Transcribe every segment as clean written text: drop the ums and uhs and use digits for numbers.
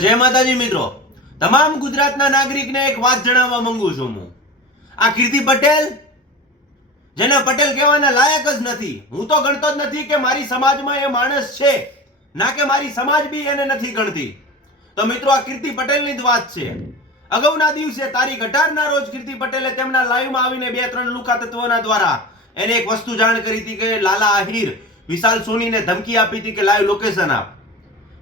જય માતાજી મિત્રો, તમામ ગુજરાતના નાગરિકને એક વાત જણાવવા માંગુ છું. હું આ કીર્તિ પટેલ, જેને પટેલ કહેવાના લાયક જ નથી, હું તો ગણતો જ નથી કે મારી સમાજમાં એ માણસ છે, ના કે મારી સમાજ બી એને નથી ગણતી. તો મિત્રો, આ કીર્તિ પટેલની જ વાત છે. અગાઉના દિવસે તારીખ 18 ના રોજ કીર્તિ પટેલે તેમના લાઈવમાં આવીને 2-3 લુખા તત્વોના દ્વારા એને એક વસ્તુ જાણ કરી હતી કે લાલા આહિર વિશાલ સોનીને ધમકી આપી હતી કે લાઈવ લોકેશન આપ.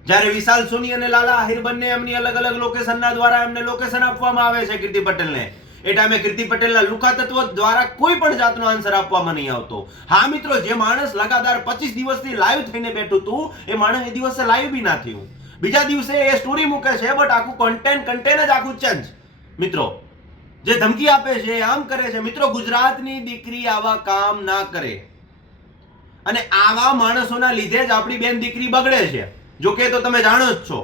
જ્યારે વિશાલ સોની અને લાલા આહિર બંને એમની અલગ અલગ લોકેશનના દ્વારા એમને લોકેશન આપવામાં આવે છે કીર્તિ પટેલને, એ ટાઈમે કીર્તિ પટેલના લુખા તત્વો દ્વારા કોઈ પણ જાતનો આન્સર આપવામાં નહીં આવતો. હા મિત્રો, જે માણસ લગાતાર 25 દિવસથી લાઈવ થઈને બેઠું હતું, એ માણસ એ દિવસે લાઈવ બી ના થયું. બીજા દિવસે એ સ્ટોરી મૂકે છે, બટ આખું કન્ટેન્ટ જ આખું ચેન્જ. મિત્રો, જે ધમકી આપે છે, આમ કરે છે. મિત્રો, ગુજરાતની દીકરી આવા કામ ના કરે, અને આવા માણસોના લીધે જ આપણી બેન દીકરી બગડે છે. જો કે તો તમે જાણો જ છો.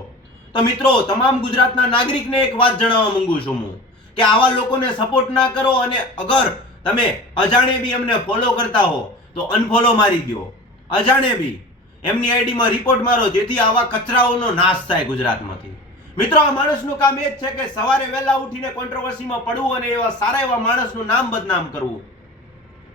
તો મિત્રો, તમામ ગુજરાતના નાગરિકને એક વાત જણાવવા માંગુ છું હું, કે આવા લોકોને સપોર્ટ ના કરો, અને અગર તમે અજાણે બી એમને ફોલો કરતા હો તો અનફોલો મારી દો. અજાણે બી એમની આઈડીમાં રિપોર્ટ મારો, જેથી આવા કચરાઓનો નાશ થાય ગુજરાતમાંથી. મિત્રો, આ માણસનું કામ એ જ છે કે સવારે વહેલા ઉઠીને કોન્ટ્રોવર્સીમાં પડવું અને એવા સારા એવા માણસનું નામ બદનામ કરવું,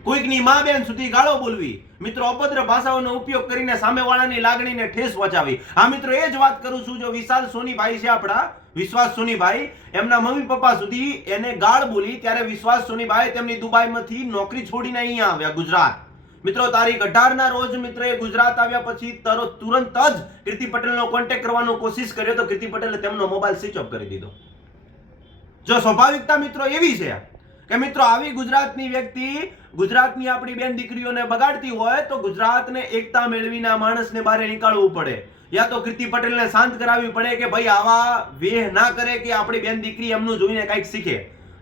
કોઈકની મા બેન સુધી ગાળો બોલવી, મિત્રો અભદ્ર ભાષાઓનો ઉપયોગ કરીને સામેવાળાની લાગણીને ઠેસ પહોંચાવી. હા મિત્રો, એ જ વાત કરું છું. જો વિશાલ સોનીભાઈ છે, આપણા વિશ્વાસ સોનીભાઈ, એમના મમ્મી પપ્પા સુધી એને ગાળ બોલી, ત્યારે વિશ્વાસ સોનીભાઈ તેમની દુબઈમાંથી નોકરી છોડીને અહીંયા આવ્યા ગુજરાત. મિત્રો, તારીખ 18 ના રોજ મિત્રો એ ગુજરાત આવ્યા પછી તુરંત જ કીર્તિ પટેલનો કોન્ટેક્ટ કરવાનો કોશિશ કર્યો, તો કીર્તિ પટેલે તેમનો મોબાઈલ સ્વિચ ઓફ કરી દીધો. જો સ્વાભાવિકતા મિત્રો એવી છે કે મિત્રો, આવી ગુજરાતની વ્યક્તિ ગુજરાતની આપણી બેન દીકરીઓને બગાડતી હોય તો ગુજરાતને એકતા મેળવીને આ માણસને બહાર નીકાળવું પડે, યા તો કીર્તિ પટેલને શાંત કરાવવી પડે કે ભાઈ આવા વેહ ના કરે, કે આપણી બેન દીકરી એમનું જોઈને કંઈક શીખે.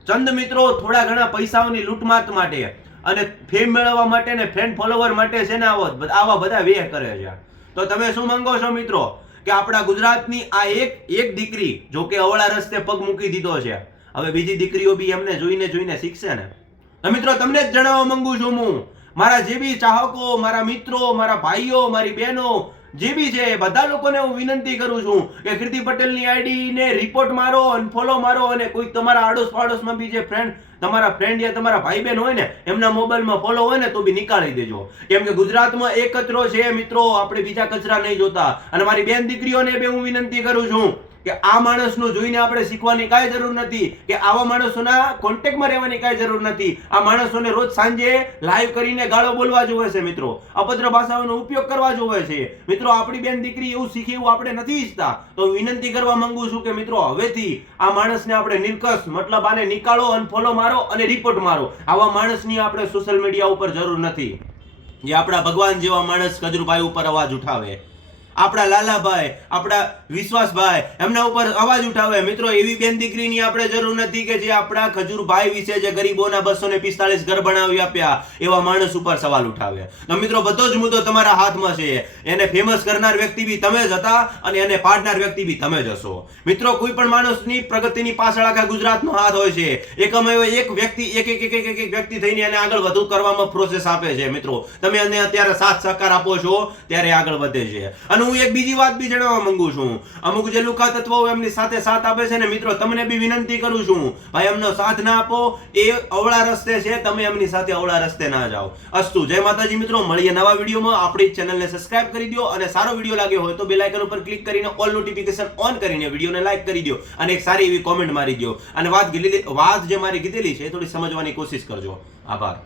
ચંદ મિત્રો થોડા ઘણા પૈસાઓની લૂંટમાટ માટે અને ફેમ મેળવવા માટે ને ફ્રેન્ડ ફોલોવર માટે છે ને આવા બધા વેહ કરે છે. તો તમે શું માંગો છો મિત્રો, કે આપણા ગુજરાતની આ એક દીકરી, જો કે અવળા રસ્તે પગ મૂકી દીધો છે, હવે બીજી દીકરીઓ બી એમને જોઈને શીખશે ને. તો મિત્રો, તમને જ જણાવવા માંગુ છું હું, મારા જે બી ચાહકો, મારા મિત્રો, મારા ભાઈઓ, મારી બહેનો જે બી છે, બધા લોકોને હું વિનંતી કરું છું કે કીર્તિ પટેલની આઈડીને રિપોર્ટ મારો, અનફોલો મારો, અને કોઈ તમારા આડોશ પાડોશમાં બી જે તમારા ફ્રેન્ડ યા તમારા ભાઈ બહેન હોય ને, એમના મોબાઈલમાં ફોલો હોય ને તો બી નીકાળી દેજો. કેમ કે ગુજરાતમાં એક કચરો છે મિત્રો, આપણે બીજા કચરા નહીં જોતા. અને મારી બેન દીકરીઓને બી હું વિનંતી કરું છું કે આ માણસનું જોઈને આપણે શીખવાની કાંઈ જરૂર નથી, કે આવા માણસોના કોન્ટેક્ટમાં રહેવાની કાંઈ જરૂર નથી. આ માણસોને રોજ સાંજે લાઈવ કરીને ગાળો બોલવા જોવે છે મિત્રો, અભદ્ર ભાષાઓનો ઉપયોગ કરવા જોવે છે મિત્રો. આપણી બેન દીકરી એવું શીખે એવું આપણે નથી ઈચ્છતા. તો વિનંતી કરવા માંગુ છું કે મિત્રો, હવેથી આ માણસને આપણે નિર્કસ, મતલબ આને નીકાળો, અનફોલો મારો અને રિપોર્ટ મારો. આવા માણસની આપણે સોશિયલ મીડિયા ઉપર જરૂર નથી, જે આપણા ભગવાન જેવા માણસ ખજૂરભાઈ ઉપર અવાજ ઉઠાવે, આપણા લાલાભાઈ, આપણા વિશ્વાસભાઈ એમના ઉપર અવાજ ઉઠાવે. મિત્રો, એવી બેન દીકરીની આપણે જરૂર નથી કે જે આપણા ખજૂરભાઈ વિશે, જે ગરીબોના 245 ઘર બનાવી આપ્યા, એવા માણસ ઉપર સવાલ ઉઠાવે. તો મિત્રો, બધો જ મુદ્દો તમારા હાથમાં છે. એને ફેમસ કરનાર વ્યક્તિ બી તમે જ હતા, અને એને પાડનાર વ્યક્તિ બી તમે જ હશો. મિત્રો, કોઈ પણ માણસની પ્રગતિની પાછળ આખા ગુજરાતનો હાથ હોય છે. એક વ્યક્તિ એક વ્યક્તિ થઈને એને આગળ વધુ કરવામાં પ્રોસેસ આપે છે. મિત્રો, તમે એને અત્યારે સાથ સહકાર આપો છો ત્યારે આગળ વધે છે. અને હું એક બીજી વાત બી જણાવવા માંગુ છું, અમુક જે લુખા તત્વો એમની સાથે સાથ આપે છે ને મિત્રો, તમને બી વિનંતી કરું છું, ભાઈ એમનો સાથ ના આપો. એ અવળા રસ્તે છે, તમે એમની સાથે અવળા રસ્તે ના જાઓ. અસ્તુ. જય માતાજી મિત્રો, મળીએ નવા વિડીયોમાં. આપણી ચેનલને સબસ્ક્રાઇબ કરી દો, અને સારો વિડીયો લાગ્યો હોય તો બેલ આઇકન ઉપર ક્લિક કરીને ઓલ નોટિફિકેશન ઓન કરીને વિડીયોને લાઈક કરી દો, અને એક સારી એવી કોમેન્ટ મારી દો. અને વાત જે મારી કીધેલી છે એ થોડી સમજવાની કોશિશ કરજો. આભાર.